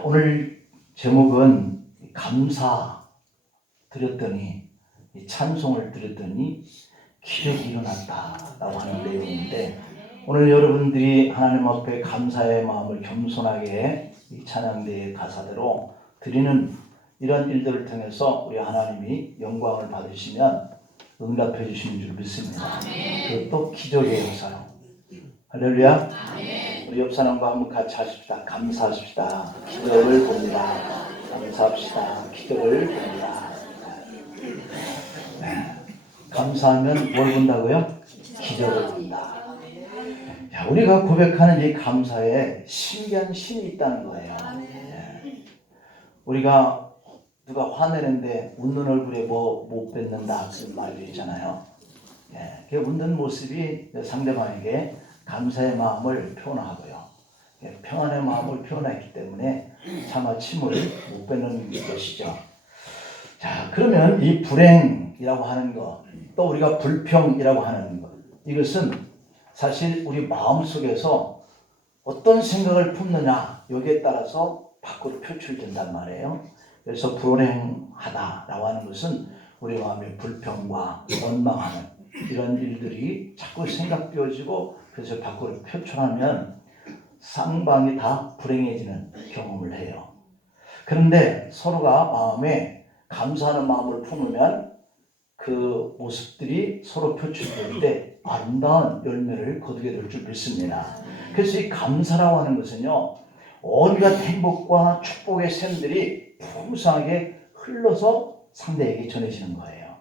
오늘 제목은 감사 드렸더니 이 찬송을 드렸더니 기적이 일어났다라고 하는 내용인데 오늘 여러분들이 하나님 앞에 감사의 마음을 겸손하게 이 찬양대의 가사대로 드리는 이런 일들을 통해서 우리 하나님이 영광을 받으시면 응답해 주시는 줄 믿습니다. 그것도 기적의 역사요. 할렐루야. 우리 옆 사람과 한번 같이 하십시다. 감사하십시다. 기적을 봅니다. 감사합시다. 기적을 봅니다. 네. 감사하면 뭘 본다고요? 기적을 본다. 야, 우리가 고백하는 이 감사에 신기한 신이 있다는 거예요. 예. 우리가 누가 화내는데 웃는 얼굴에 뭐 못 뱉는다 그런 말이 있잖아요. 예, 그 웃는 모습이 상대방에게 감사의 마음을 표현하고요. 예, 평안의 마음을 표현했기 때문에 차마 침을 못 뱉는 것이죠. 자, 그러면 이 불행이라고 하는 것, 또 우리가 불평이라고 하는 것, 이것은 사실 우리 마음 속에서 어떤 생각을 품느냐, 여기에 따라서 밖으로 표출된단 말이에요. 그래서 불행하다라고 하는 것은 우리 마음의 불평과 원망하는 이런 일들이 자꾸 생각되어지고 그래서 밖으로 표출하면 쌍방이 다 불행해지는 경험을 해요. 그런데 서로가 마음에 감사하는 마음을 품으면 그 모습들이 서로 표출될 때 아름다운 열매를 거두게 될 줄 믿습니다. 그래서 이 감사라고 하는 것은요, 온갖 행복과 축복의 샘들이 풍성하게 흘러서 상대에게 전해지는 거예요.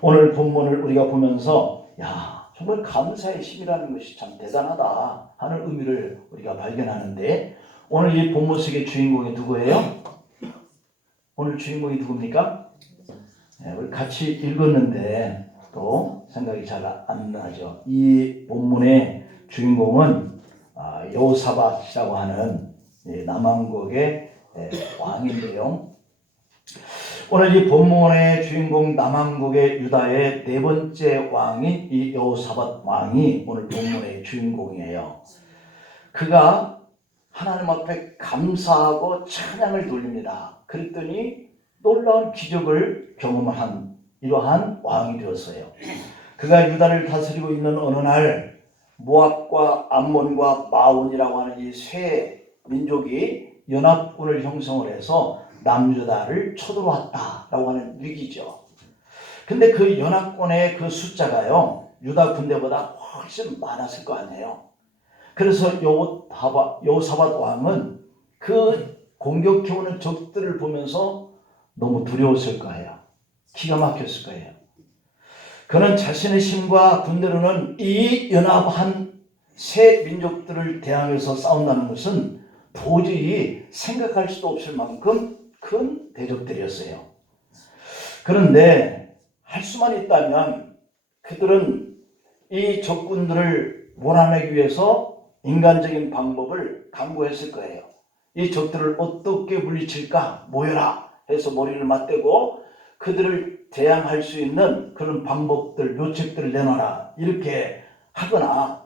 오늘 본문을 우리가 보면서, 야, 정말 감사의 힘이라는 것이 참 대단하다 하는 의미를 우리가 발견하는데, 오늘 이 본문 속의 주인공이 누구예요? 오늘 주인공이 누굽니까? 네, 우리 같이 읽었는데 또 생각이 잘 안 나죠. 이 본문의 주인공은 아, 여호사밧이라고 하는 예, 남왕국의 예, 왕인데요. 오늘 이 본문의 주인공 남왕국의 유다의 네 번째 왕인 이 여호사밧 왕이 오늘 본문의 주인공이에요. 그가 하나님 앞에 감사하고 찬양을 돌립니다. 그랬더니 놀라운 기적을 경험한 이러한 왕이 되었어요. 그가 유다를 다스리고 있는 어느 날 모압과 암몬과 마온이라고 하는 이 세 민족이 연합군을 형성을 해서 남유다를 쳐들어왔다라고 하는 위기죠. 근데 그 연합군의 그 숫자가요 유다 군대보다 훨씬 많았을 거 아니에요. 그래서 여호사밧 왕은 그 공격해오는 적들을 보면서 너무 두려웠을 거예요. 기가 막혔을 거예요. 그는 자신의 힘과 군대로는 이 연합한 세 민족들을 대항해서 싸운다는 것은 도저히 생각할 수도 없을 만큼 큰 대적들이었어요. 그런데 할 수만 있다면 그들은 이 적군들을 몰아내기 위해서 인간적인 방법을 강구했을 거예요. 이 적들을 어떻게 물리칠까 모여라 해서 머리를 맞대고 그들을 대항할 수 있는 그런 방법들, 묘책들을 내놔라 이렇게 하거나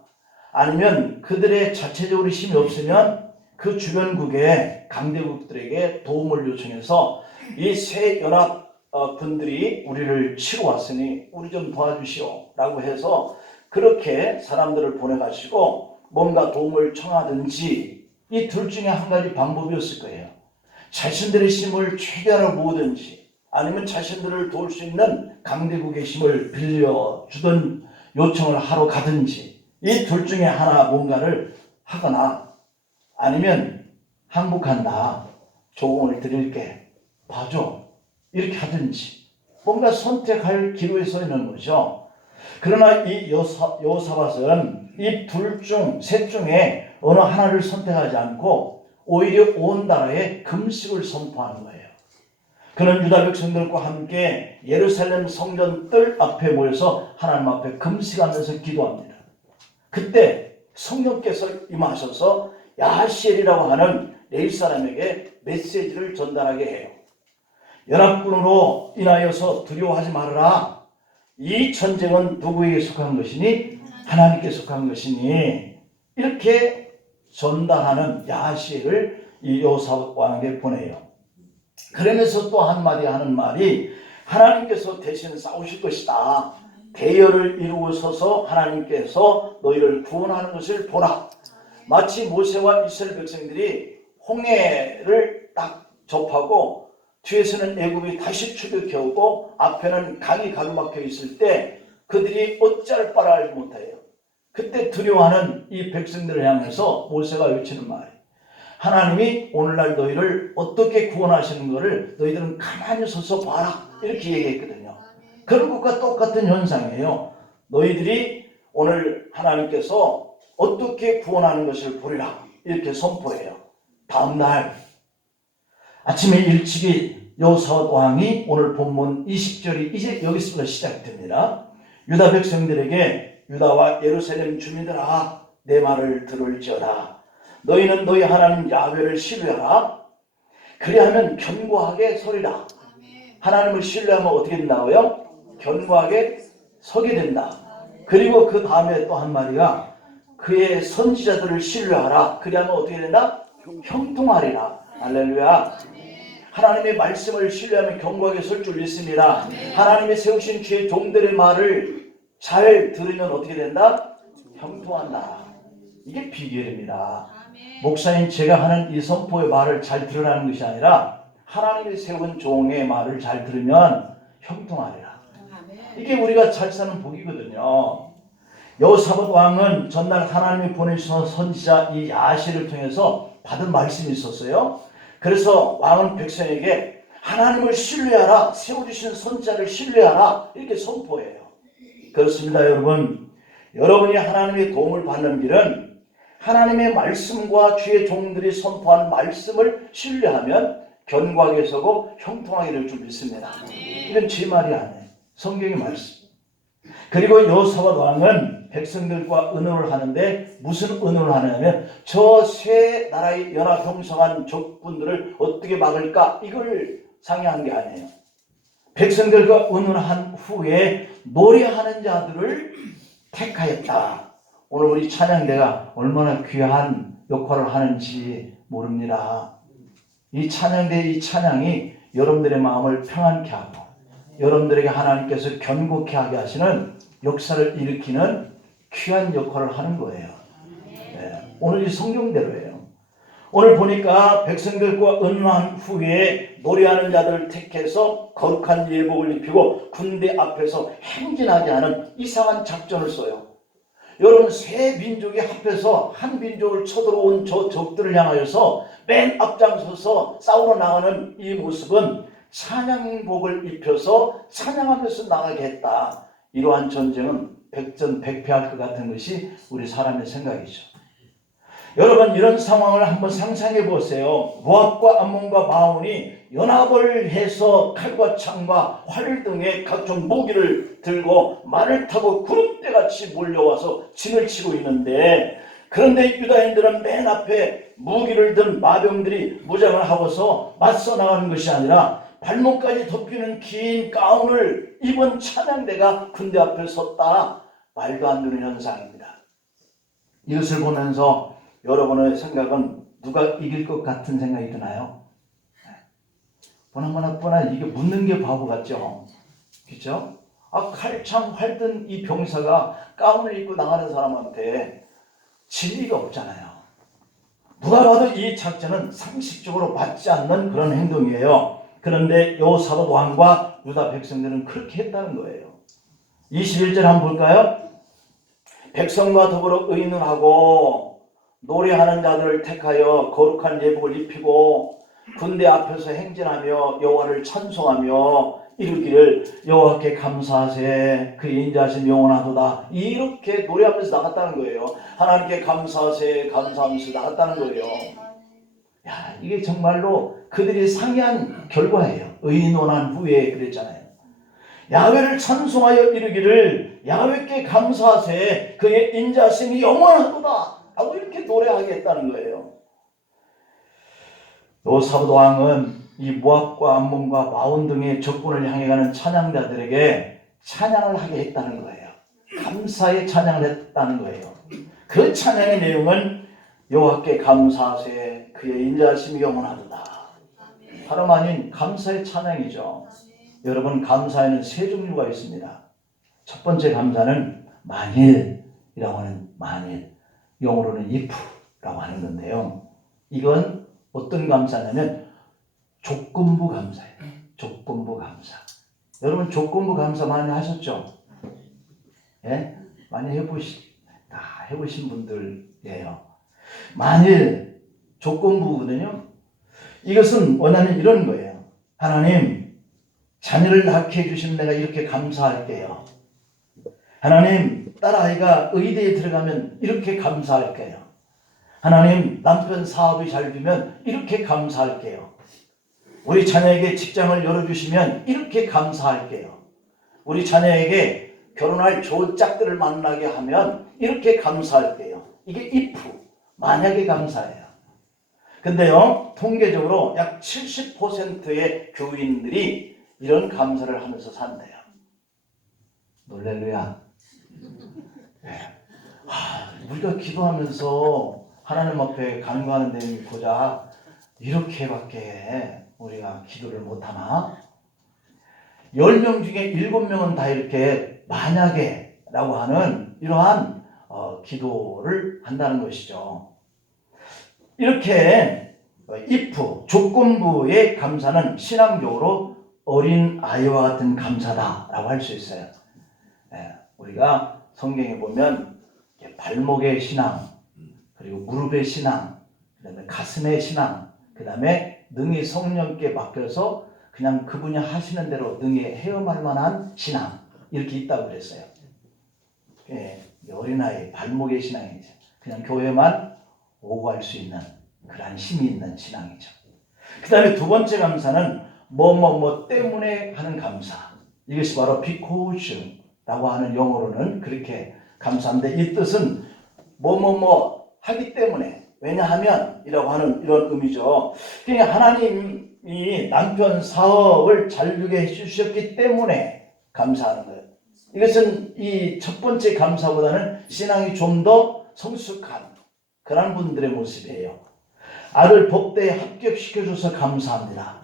아니면 그들의 자체적으로 힘이 없으면 그 주변국의 강대국들에게 도움을 요청해서 이세 연합 어, 군들이 우리를 치러 왔으니 우리 좀 도와주시오라고 해서 그렇게 사람들을 보내가지고 뭔가 도움을 청하든지 이 둘 중에 한 가지 방법이었을 거예요. 자신들의 힘을 최대한으로 모으든지 아니면 자신들을 도울 수 있는 강대국의 힘을 빌려주던 요청을 하러 가든지 이 둘 중에 하나 뭔가를 하거나 아니면 항복한다. 조공을 드릴게. 봐줘. 이렇게 하든지 뭔가 선택할 기로에 서 있는 거죠. 그러나 이 여사, 여사밭은 이 둘 중, 셋 중에 어느 하나를 선택하지 않고 오히려 온 나라에 금식을 선포하는 거예요. 그는 유다 백성들과 함께 예루살렘 성전 뜰 앞에 모여서 하나님 앞에 금식하면서 기도합니다. 그때 성령께서 임하셔서 야시엘이라고 하는 레일 사람에게 메시지를 전달하게 해요. 연합군으로 인하여서 두려워하지 말아라. 이 전쟁은 누구에게 속한 것이니 하나님께 속한 것이니 이렇게 전달하는 야시엘을 이 요사밧 왕에게 보내요. 그러면서 또 한마디 하는 말이 하나님께서 대신 싸우실 것이다. 대열을 이루어서서 하나님께서 너희를 구원하는 것을 보라. 마치 모세와 이스라엘 백성들이 홍해를 딱 접하고 뒤에서는 애굽이 다시 추격해 오고 앞에는 강이 가로막혀 있을 때 그들이 어찌할 바를 알지 못해요. 그때 두려워하는 이 백성들을 향해서 모세가 외치는 말이 하나님이 오늘날 너희를 어떻게 구원하시는 것을 너희들은 가만히 서서 봐라 이렇게 얘기했거든요. 그런 것과 똑같은 현상이에요. 너희들이 오늘 하나님께서 어떻게 구원하는 것을 보리라 이렇게 선포해요. 다음 날 아침에 일찍이 여호사밧 왕이 오늘 본문 20절이 이제 여기서부터 시작됩니다. 유다 백성들에게 유다와 예루살렘 주민들아 내 말을 들을지어다. 너희는 너희 하나님 야훼를 신뢰하라. 그리하면 견고하게 서리라. 하나님을 신뢰하면 어떻게 된다고요? 견고하게 서게 된다. 그리고 그 다음에 또 한 마디가 그의 선지자들을 신뢰하라. 그리하면 어떻게 된다? 형통하리라. 할렐루야. 하나님의 말씀을 신뢰하면 견고하게 설 줄 믿습니다. 하나님이 세우신 주의 종들의 말을 잘 들으면 어떻게 된다? 형통한다. 이게 비결입니다. 목사님 제가 하는 이 선포의 말을 잘 들으라는 것이 아니라 하나님이 세운 종의 말을 잘 들으면 형통하리라. 이게 우리가 잘 사는 복이거든요. 여호사밧 왕은 전날 하나님이 보내주신 선지자 이 야시를 통해서 받은 말씀이 있었어요. 그래서 왕은 백성에게 하나님을 신뢰하라, 세워주신 선지자를 신뢰하라 이렇게 선포해요. 그렇습니다, 여러분. 여러분이 하나님의 도움을 받는 길은 하나님의 말씀과 주의 종들이 선포한 말씀을 신뢰하면 견고하게 서고 형통하게 될 줄 믿습니다. 이건 제 말이 아니에요. 성경의 말씀. 그리고 여호사밧 왕은 백성들과 의논을 하는데 무슨 의논을 하냐면 저 세 나라의 연합 형성한 적군들을 어떻게 막을까 이걸 상의한 게 아니에요. 백성들과 의논한 후에 노래하는 자들을 택하였다. 오늘 우리 찬양대가 얼마나 귀한 역할을 하는지 모릅니다. 이 찬양대 이 찬양이 여러분들의 마음을 평안케 하고 여러분들에게 하나님께서 견고케 하게 하시는 역사를 일으키는 귀한 역할을 하는 거예요. 네, 오늘 이 성경대로예요. 오늘 보니까 백성들과 은한 후에 노래하는 자들을 택해서 거룩한 예복을 입히고 군대 앞에서 행진하게 하는 이상한 작전을 써요. 여러분 세 민족이 합해서 한 민족을 쳐들어온 저 적들을 향하여서 맨 앞장서서 싸우러 나가는 이 모습은 찬양복을 입혀서 찬양하면서 나가게 했다. 이러한 전쟁은 백전백패할 것 같은 것이 우리 사람의 생각이죠. 여러분 이런 상황을 한번 상상해 보세요. 모압과 암몬과 마온이 연합을 해서 칼과 창과 활 등의 각종 무기를 들고 말을 타고 구름대 같이 몰려와서 진을 치고 있는데 그런데 유다인들은 맨 앞에 무기를 든 마병들이 무장을 하고서 맞서 나가는 것이 아니라 발목까지 덮이는 긴 가운을 입은 찬양대가 군대 앞에 섰다. 말도 안 되는 현상입니다. 이것을 보면서 여러분의 생각은 누가 이길 것 같은 생각이 드나요? 보나마나 뻔나 이게 묻는 게 바보 같죠? 그죠? 아, 칼창 활든 이 병사가 가운을 입고 나가는 사람한테 진리가 없잖아요. 누가 봐도 이 작전은 상식적으로 맞지 않는 그런 행동이에요. 그런데 여호사밧 왕과 유다 백성들은 그렇게 했다는 거예요. 21절 한번 볼까요? 백성과 더불어 의논하고 노래하는 자들을 택하여 거룩한 예복을 입히고 군대 앞에서 행진하며 여호와를 찬송하며 이르기를 여호와께 감사하세 그 인자하심 영원하도다 이렇게 노래하면서 나갔다는 거예요. 하나님께 감사하세 감사하면서 나갔다는 거예요. 야 이게 정말로 그들이 상의한 결과예요. 의논한 후에 그랬잖아요. 야훼를 찬송하여 이르기를 야훼께 감사하세 그의 인자심이 영원하도다 하고 이렇게 노래하게 했다는 거예요. 요사도 왕은 이 모압과 암몬과 마온 등의 적군을 향해 가는 찬양자들에게 찬양을 하게 했다는 거예요. 감사의 찬양을 했다는 거예요. 그 찬양의 내용은 여호와께 감사하세 그의 인자하심이 영원하도다. 다름 아닌 감사의 찬양이죠. 여러분 감사에는 세 종류가 있습니다. 첫 번째 감사는 만일이라고 하는 만일, 영어로는 if라고 하는 건데요. 이건 어떤 감사냐면 조건부 감사예요. 조건부 감사. 여러분 조건부 감사 많이 하셨죠? 예? 많이 해보시, 다 해보신 분들이에요. 만일 조건부거든요. 이것은 원하는 이런 거예요. 하나님, 자녀를 낳게 해주시면 내가 이렇게 감사할게요. 하나님, 딸아이가 의대에 들어가면 이렇게 감사할게요. 하나님, 남편 사업이 잘 되면 이렇게 감사할게요. 우리 자녀에게 직장을 열어주시면 이렇게 감사할게요. 우리 자녀에게 결혼할 좋은 짝들을 만나게 하면 이렇게 감사할게요. 이게 if, 만약에 감사해요. 근데요, 통계적으로 약 70%의 교인들이 이런 감사를 하면서 산대요. 놀랄루야. 네. 아, 우리가 기도하면서 하나님 앞에 간구하는 데 보자 이렇게밖에 우리가 기도를 못하나? 10명 중에 7명은 다 이렇게 만약에 라고 하는 이러한 어, 기도를 한다는 것이죠. 이렇게 if, 조건부의 감사는 신앙적으로 어린 아이와 같은 감사다라고 할 수 있어요. 예, 우리가 성경에 보면 발목의 신앙, 그리고 무릎의 신앙, 그다음에 가슴의 신앙, 그다음에 능히 성령께 맡겨서 그냥 그분이 하시는 대로 능히 헤엄할 만한 신앙 이렇게 있다고 그랬어요. 예, 어린아이 발목의 신앙이죠. 그냥 교회만 오고 갈수 있는 그러한 힘이 있는 신앙이죠. 그 다음에 두 번째 감사는 뭐뭐뭐 때문에 하는 감사. 이것이 바로 because라고 하는 영어로는 그렇게 감사인데 이 뜻은 뭐뭐 뭐 하기 때문에 왜냐하면 이라고 하는 이런 의미죠. 그러니까 하나님이 남편 사업을 잘 되게 해주셨기 때문에 감사하는 거예요. 이것은 이 첫 번째 감사보다는 신앙이 좀 더 성숙한 그런 분들의 모습이에요. 아들 법대에 합격시켜줘서 감사합니다.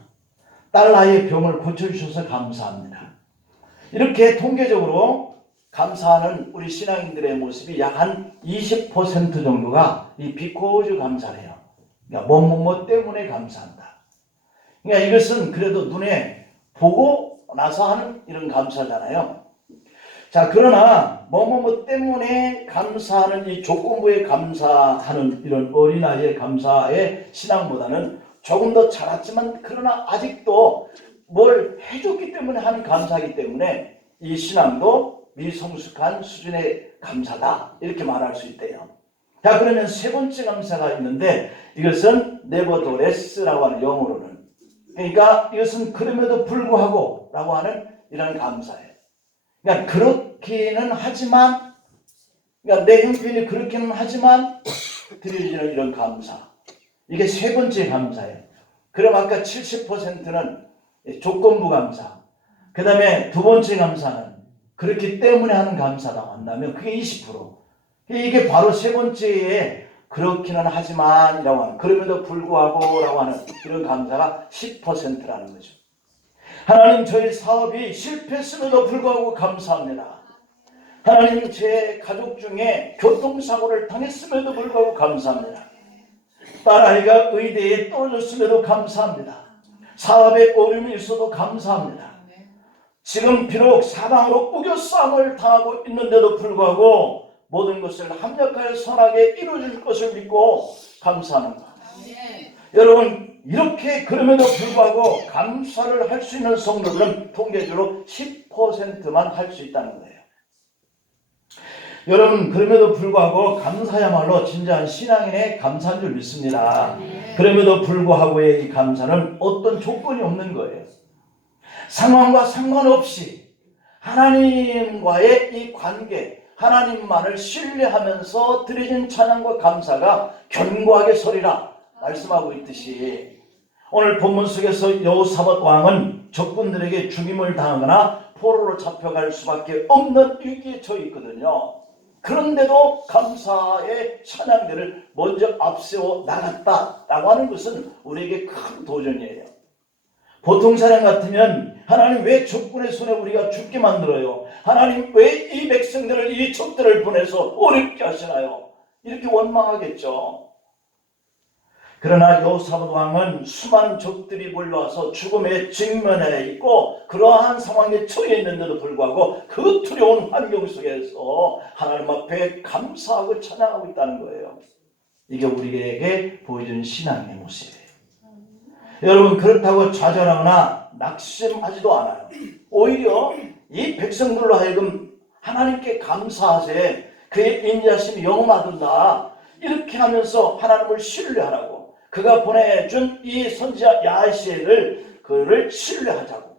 딸 아이의 병을 고쳐주셔서 감사합니다. 이렇게 통계적으로 감사하는 우리 신앙인들의 모습이 약 한 20% 정도가 이 비코즈 감사래요. 그러니까 뭐뭐뭐 때문에 감사한다. 그러니까 이것은 그래도 눈에 보고 나서 하는 이런 감사잖아요. 자, 그러나 뭐뭐뭐 때문에 감사하는 이 조건부에 감사하는 이런 어린아이의 감사의 신앙보다는 조금 더 자랐지만 그러나 아직도 뭘 해줬기 때문에 하는 감사이기 때문에 이 신앙도 미성숙한 수준의 감사다 이렇게 말할 수 있대요. 자 그러면 세 번째 감사가 있는데 이것은 nevertheless라고 하는 영어로는 그러니까 이것은 그럼에도 불구하고 라고 하는 이런 감사예요. 그러니까 그렇기는 하지만 그러니까 내 형편이 그렇기는 하지만 드려지는 이런 감사 이게 세 번째 감사예요. 그럼 아까 70%는 조건부 감사 그 다음에 두 번째 감사는 그렇기 때문에 하는 감사라고 한다면 그게 20%. 이게 바로 세 번째에 그렇기는 하지만이라고 하는 그럼에도 불구하고라고 하는 이런 감사가 10%라는 거죠. 하나님 저희 사업이 실패했음에도 불구하고 감사합니다. 하나님 제 가족 중에 교통사고를 당했음에도 불구하고 감사합니다. 딸아이가 의대에 떨어졌음에도 감사합니다. 사업에 어려움이 있어도 감사합니다. 지금 비록 사방으로 우겨 싸움을 당하고 있는데도 불구하고 모든 것을 합력하여 선하게 이루어질 것을 믿고 감사하는 것. 여러분 이렇게 그럼에도 불구하고 감사를 할 수 있는 성도들은 통계적으로 10%만 할 수 있다는 거예요. 여러분 그럼에도 불구하고 감사야말로 진정한 신앙인의 감사인 줄 믿습니다. 그럼에도 불구하고의 이 감사는 어떤 조건이 없는 거예요. 상황과 상관없이 하나님과의 이 관계, 하나님만을 신뢰하면서 드려진 찬양과 감사가 견고하게 서리라 말씀하고 있듯이 오늘 본문 속에서 여호사밧 왕은 적군들에게 죽임을 당하거나 포로로 잡혀갈 수밖에 없는 위기에 처해 있거든요. 그런데도 감사의 찬양들을 먼저 앞세워 나갔다라고 하는 것은 우리에게 큰 도전이에요. 보통 사람 같으면 하나님 왜 적군의 손에 우리가 죽게 만들어요? 하나님 왜 이 백성들을 이 적들을 보내서 어렵게 하시나요? 이렇게 원망하겠죠. 그러나 여호사밧 왕은 수많은 적들이 몰려와서 죽음의 직면에 있고 그러한 상황에 처해 있는데도 불구하고 그 두려운 환경 속에서 하나님 앞에 감사하고 찬양하고 있다는 거예요. 이게 우리에게 보여준 신앙의 모습이에요. 여러분 그렇다고 좌절하거나 낙심하지도 않아요. 오히려 이 백성들로 하여금 하나님께 감사하세 그의 인자심이 영원하든다 이렇게 하면서 하나님을 신뢰하라고 그가 보내준 이 선지자 야시엘을 그를 신뢰하자고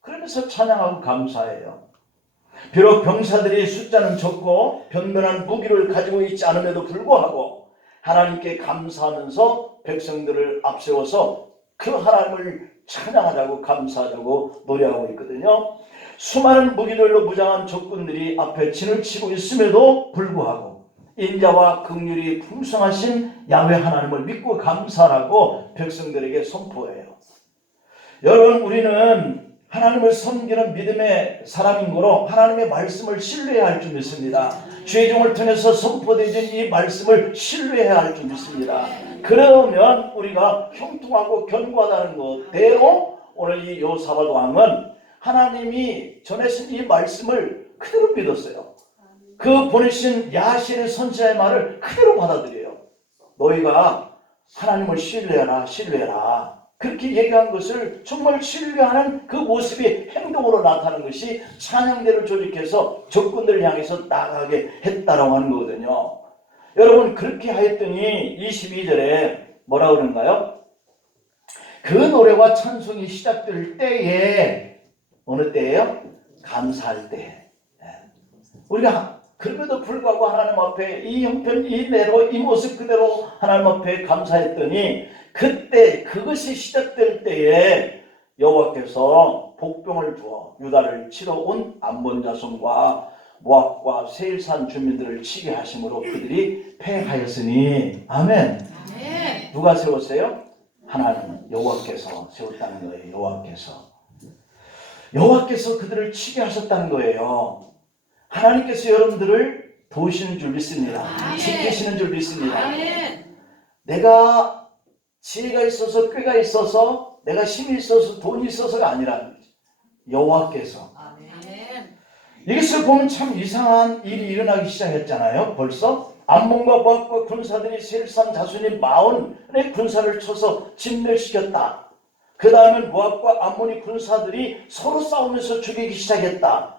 그러면서 찬양하고 감사해요. 비록 병사들이 숫자는 적고 변변한 무기를 가지고 있지 않음에도 불구하고 하나님께 감사하면서 백성들을 앞세워서 그 하나님을 찬양하자고 감사하자고 노래하고 있거든요. 수많은 무기들로 무장한 적군들이 앞에 진을 치고 있음에도 불구하고 인자와 극률이 풍성하신 야외 하나님을 믿고 감사하라고 백성들에게 선포해요. 여러분 우리는 하나님을 섬기는 믿음의 사람인 거로 하나님의 말씀을 신뢰해야 할 줄 믿습니다. 주의 종을 통해서 선포되어진 이 말씀을 신뢰해야 할 줄 믿습니다. 그러면 우리가 형통하고 견고하다는 것대로 오늘 이 요사밧 왕은 하나님이 전하신 이 말씀을 그대로 믿었어요. 그 보내신 야신의 선지자의 말을 그대로 받아들여요. 너희가 하나님을 신뢰하라, 신뢰하라. 그렇게 얘기한 것을 정말 신뢰하는 그 모습이 행동으로 나타나는 것이 찬양대를 조직해서 적군들을 향해서 나가게 했다라고 하는 거거든요. 여러분 그렇게 하였더니 22절에 뭐라 그러는가요? 그 노래와 찬송이 시작될 때에 어느 때예요? 감사할 때. 예. 우리가 그럼에도 불구하고 하나님 앞에 이 형편 이대로 이 모습 그대로 하나님 앞에 감사했더니 그때 그것이 시작될 때에 여호와께서 복병을 주어 유다를 치러 온 암몬 자손과 모압과 세일산 주민들을 치게 하심으로 그들이 패하였으니 아멘. 아멘. 누가 세웠어요? 하나님 여호와께서 세웠다는 거예요. 여호와께서 여호와께서 그들을 치게 하셨다는 거예요. 하나님께서 여러분들을 도우시는 줄 믿습니다. 아멘. 지키시는 줄 믿습니다. 아멘. 내가 지혜가 있어서 꾀가 있어서 내가 힘이 있어서 돈이 있어서가 아니라 여호와께서 아멘. 이것을 보면 참 이상한 일이 일어나기 시작했잖아요. 벌써 암몬과 모압과 군사들이 세일산 자손이 마흔의 군사를 쳐서 진멸시켰다. 그 다음에 모압과 암몬이 군사들이 서로 싸우면서 죽이기 시작했다.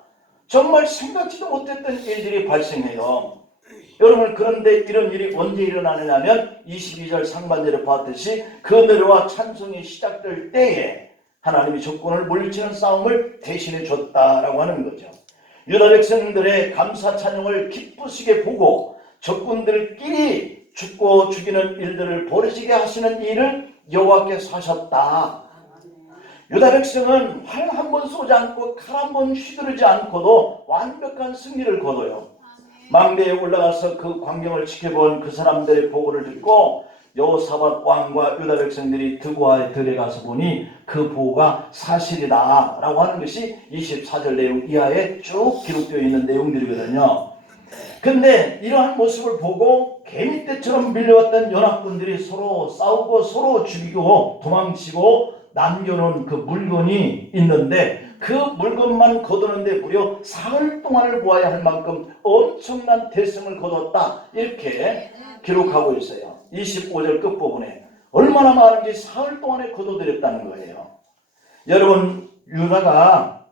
정말 생각지도 못했던 일들이 발생해요. 여러분 그런데 이런 일이 언제 일어나느냐면 22절 상반절에 봤듯이 그 노래와 찬송이 시작될 때에 하나님이 적군을 물리치는 싸움을 대신해 줬다라고 하는 거죠. 유다 백성들의 감사 찬양을 기쁘시게 보고 적군들끼리 죽고 죽이는 일들을 벌어지게 하시는 일을 여호와께서 하셨다. 유다 백성은 활 한 번 쏘지 않고 칼 한 번 휘두르지 않고도 완벽한 승리를 거둬요. 망대에 올라가서 그 광경을 지켜본 그 사람들의 보고를 듣고 여호사밧 왕과 유다 백성들이 드고아에 들어가서 보니 그 보고가 사실이다라고 하는 것이 24절 내용 이하에 쭉 기록되어 있는 내용들이거든요. 근데 이러한 모습을 보고 개미 떼처럼 밀려왔던 연합군들이 서로 싸우고 서로 죽이고 도망치고 남겨놓은 그 물건이 있는데 그 물건만 거두는데 무려 사흘 동안을 보아야 할 만큼 엄청난 대승을 거뒀다 이렇게 기록하고 있어요. 25절 끝부분에 얼마나 많은지 사흘 동안에 거둬들였다는 거예요. 여러분 유다가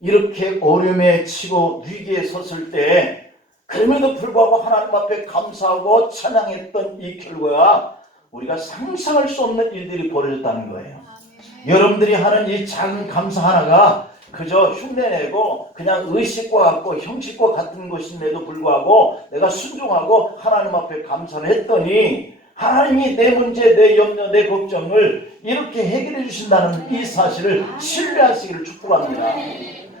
이렇게 어려움에 치고 위기에 섰을 때 그럼에도 불구하고 하나님 앞에 감사하고 찬양했던 이 결과가 우리가 상상할 수 없는 일들이 벌어졌다는 거예요. 여러분들이 하는 이 작은 감사 하나가 그저 흉내내고 그냥 의식과 같고 형식과 같은 것임에도 불구하고 내가 순종하고 하나님 앞에 감사를 했더니 하나님이 내 문제, 내 염려, 내 걱정을 이렇게 해결해 주신다는 이 사실을 신뢰하시기를 축복합니다.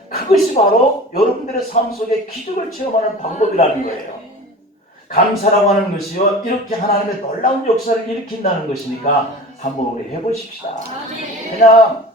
그것이 바로 여러분들의 삶 속에 기적을 체험하는 방법이라는 거예요. 감사라고 하는 것이요 이렇게 하나님의 놀라운 역사를 일으킨다는 것이니까 한번 우리 해보십시다. 그냥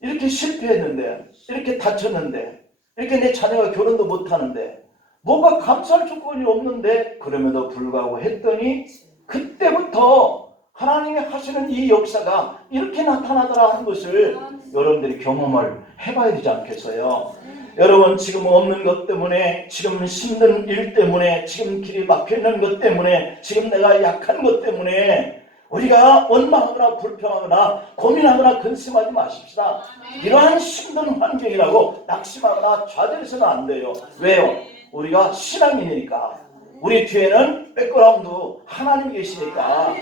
이렇게 실패했는데 이렇게 다쳤는데 이렇게 내 자녀가 결혼도 못하는데 뭐가 감사할 조건이 없는데 그럼에도 불구하고 했더니 그때부터 하나님이 하시는 이 역사가 이렇게 나타나더라 하는 것을 여러분들이 경험을 해봐야 되지 않겠어요? 여러분 지금 없는 것 때문에 지금 힘든 일 때문에 지금 길이 막혀있는 것 때문에 지금 내가 약한 것 때문에 우리가 원망하거나 불평하거나 고민하거나 근심하지 마십시다. 이러한 힘든 환경이라고 낙심하거나 좌절해서는 안 돼요. 왜요? 우리가 신앙인이니까 우리 뒤에는 백그라운드 하나님이 계시니까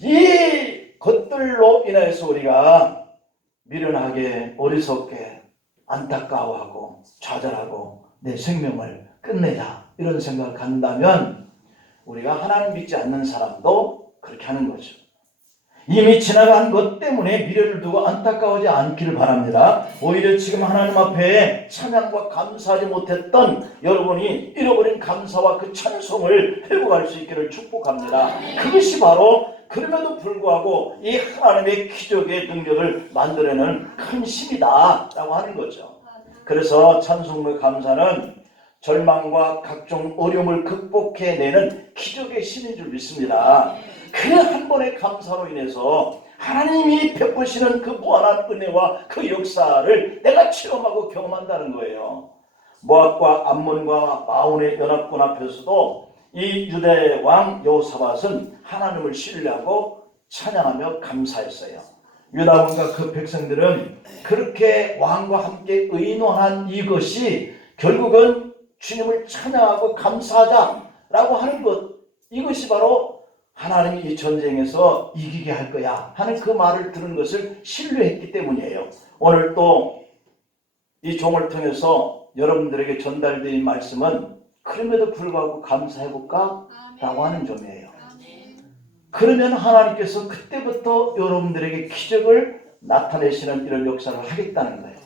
이 것들로 인해서 우리가 미련하게 어리석게 안타까워하고 좌절하고 내 생명을 끝내자 이런 생각을 갖는다면 우리가 하나님 믿지 않는 사람도 그렇게 하는 거죠. 이미 지나간 것 때문에 미래를 두고 안타까워하지 않기를 바랍니다. 오히려 지금 하나님 앞에 찬양과 감사하지 못했던 여러분이 잃어버린 감사와 그 찬송을 회복할 수 있기를 축복합니다. 그것이 바로 그럼에도 불구하고 이 하나님의 기적의 능력을 만들어내는 큰 힘이다 라고 하는 거죠. 그래서 찬송과 감사는 절망과 각종 어려움을 극복해내는 기적의 신인 줄 믿습니다. 그 한 번의 감사로 인해서 하나님이 베푸시는 그 무한한 은혜와 그 역사를 내가 체험하고 경험한다는 거예요. 모압과 암몬과 마온의 연합군 앞에서도 이 유대 왕 여호사밧은 하나님을 신뢰하고 찬양하며 감사했어요. 유다군과 그 백성들은 그렇게 왕과 함께 의논한 이것이 결국은 주님을 찬양하고 감사하자라고 하는 것 이것이 바로 하나님이 이 전쟁에서 이기게 할 거야 하는 그 말을 들은 것을 신뢰했기 때문이에요. 오늘 또 이 종을 통해서 여러분들에게 전달드린 말씀은 그럼에도 불구하고 감사해볼까? 라고 하는 점이에요. 그러면 하나님께서 그때부터 여러분들에게 기적을 나타내시는 이런 역사를 하겠다는 거예요.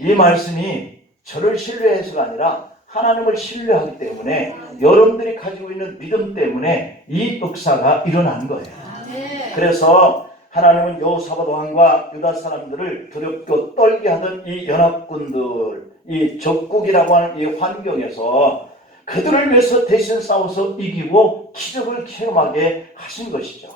이 말씀이 저를 신뢰해서가 아니라 하나님을 신뢰하기 때문에 여러분들이 가지고 있는 믿음 때문에 이 역사가 일어나는 거예요. 그래서 하나님은 여호사밧 왕과 유다 사람들을 두렵고 떨게 하던 이 연합군들, 이 적국이라고 하는 이 환경에서 그들을 위해서 대신 싸워서 이기고 기적을 체험하게 하신 것이죠.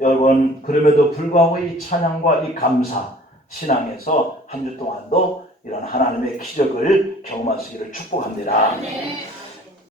여러분 그럼에도 불구하고 이 찬양과 이 감사 신앙에서 한 주 동안도 이런 하나님의 기적을 경험하시기를 축복합니다.